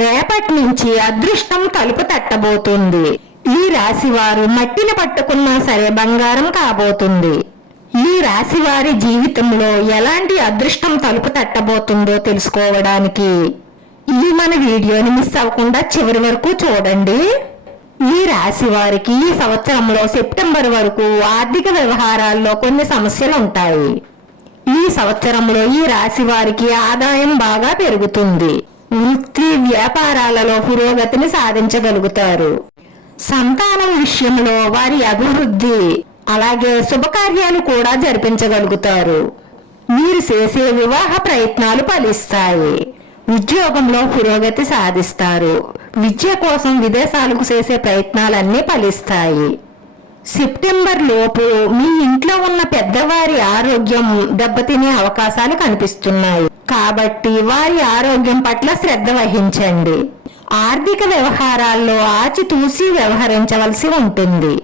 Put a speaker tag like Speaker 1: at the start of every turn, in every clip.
Speaker 1: రేపటి నుంచి అదృష్టం తలుపు తట్టబోతుంది. ఈ రాశి వారు మట్టిని పట్టుకున్నా సరే బంగారం కాబోతుంది. ఈ రాశి వారి జీవితంలో ఎలాంటి అదృష్టం తలుపు తట్టబోతుందో తెలుసుకోవడానికి ఈ మన వీడియోని మిస్ అవ్వకుండా చివరి వరకు చూడండి. ఈ రాశి వారికి ఈ సంవత్సరంలో సెప్టెంబర్ వరకు ఆర్థిక వ్యవహారాల్లో కొన్ని సమస్యలు ఉంటాయి. ఈ సంవత్సరంలో ఈ రాశి వారికి ఆదాయం బాగా పెరుగుతుంది. వృత్తి వ్యాపారాలలో పురోగతిని సాధించగలుగుతారు. సంతానం విషయంలో వారి అభివృద్ధి అలాగే శుభకార్యాలు కూడా జరిపించగలుగుతారు. మీరు చేసే వివాహ ప్రయత్నాలు ఫలిస్తాయి. ఉద్యోగంలో పురోగతి సాధిస్తారు. విద్య కోసం విదేశాలకు చేసే ప్రయత్నాలన్నీ ఫలిస్తాయి. సెప్టెంబర్ లోపు మీ ఇంట్లో ఉన్న పెద్దవారి ఆరోగ్యం దెబ్బతినే అవకాశాలు కనిపిస్తున్నాయి. కాబట్టి వారి ఆరోగ్యం పట్ల శ్రద్ధ వహించండి. ఆర్థిక వ్యవహారాల్లో ఆచితూసి వ్యవహరించవలసి ఉంటుంది.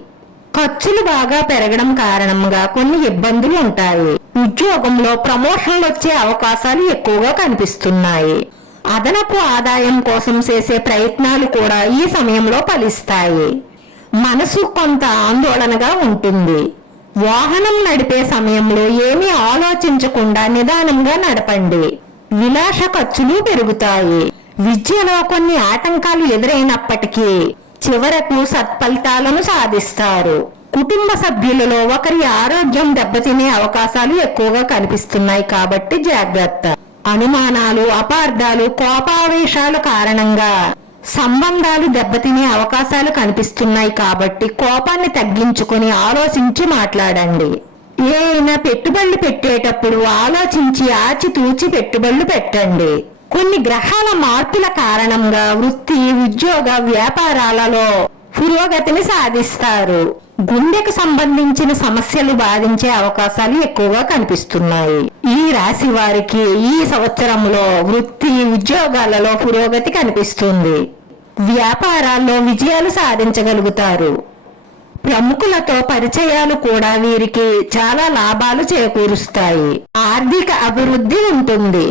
Speaker 1: ఖర్చులు బాగా పెరగడం కారణంగా కొన్ని ఇబ్బందులు ఉంటాయి. ఉద్యోగంలో ప్రమోషన్లు వచ్చే అవకాశాలు ఎక్కువగా కనిపిస్తున్నాయి. అదనపు ఆదాయం కోసం చేసే ప్రయత్నాలు కూడా ఈ సమయంలో ఫలిస్తాయి. మనసు కొంత ఆందోళనగా ఉంటుంది. వాహనం నడిపే సమయంలో ఏమీ ఆలోచించకుండా నిదానంగా నడపండి. విలాస ఖర్చులు పెరుగుతాయి. విద్యలో కొన్ని ఆటంకాలు ఎదురైనప్పటికీ చివరకు సత్ఫలితాలను సాధిస్తారు. కుటుంబ సభ్యులలో ఒకరి ఆరోగ్యం దెబ్బతినే అవకాశాలు ఎక్కువగా కనిపిస్తున్నాయి కాబట్టి జాగ్రత్త. అనుమానాలు అపార్థాలు కోపావేశాల కారణంగా సంబంధాలు దెబ్బతినే అవకాశాలు కనిపిస్తున్నాయి కాబట్టి కోపాన్ని తగ్గించుకొని ఆలోచించి మాట్లాడండి. ఏదైనా పెట్టుబడులు పెట్టేటప్పుడు ఆలోచించి ఆచితూచి పెట్టుబడులు పెట్టండి. కొన్ని గ్రహాల మార్పుల కారణంగా వృత్తి ఉద్యోగ వ్యాపారాలలో పురోగతిని సాధిస్తారు. గుండెకు సంబంధించిన సమస్యలు బాధించే అవకాశాలు ఎక్కువగా కనిపిస్తున్నాయి. ఈ రాశి వారికి ఈ సంవత్సరంలో వృత్తి ఉద్యోగాలలో పురోగతి కనిపిస్తుంది. వ్యాపారాల్లో విజయాలు సాధించగలుగుతారు. ప్రముఖులతో పరిచయాలు కూడా వీరికి చాలా లాభాలు చేకూరుస్తాయి. ఆర్థిక అభివృద్ధి ఉంటుంది.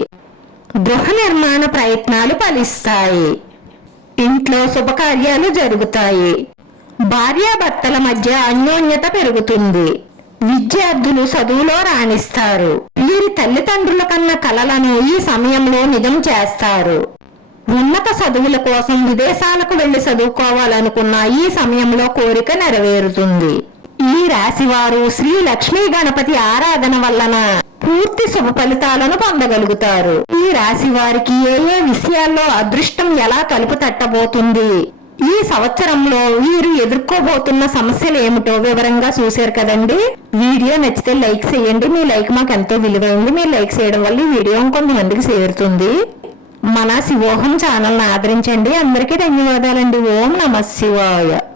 Speaker 1: గృహ నిర్మాణ ప్రయత్నాలు ఫలిస్తాయి. ఇంట్లో శుభకార్యాలు జరుగుతాయి. భార్యాభర్తల మధ్య అన్యోన్యత పెరుగుతుంది. విద్యార్థులు చదువులో రాణిస్తారు. వీరి తల్లిదండ్రుల కన్న కలలను ఈ సమయంలో నిజం చేస్తారు. ఉన్నత చదువుల కోసం విదేశాలకు వెళ్ళి చదువుకోవాలనుకున్న ఈ సమయంలో కోరిక నెరవేరుతుంది. ఈ రాశివారు శ్రీ లక్ష్మీ గణపతి ఆరాధన వలన పూర్తి శుభ ఫలితాలను పొందగలుగుతారు. ఈ రాశి వారికి ఏ ఏ విషయాల్లో అదృష్టం ఎలా తలుపు తట్టబోతుంది? ఈ సంవత్సరంలో వీరు ఎదుర్కోబోతున్న సమస్యలు ఏమిటో వివరంగా చూశారు కదండి. వీడియో నచ్చితే లైక్ చేయండి. మీ లైక్ మాకు ఎంతో విలువైంది. మీరు లైక్ చేయడం వల్ల ఈ వీడియో కొంతమందికి చేరుతుంది. మన శివోహం ఛానల్ని ఆదరించండి. అందరికీ ధన్యవాదాలండి. ఓం నమ శివాయ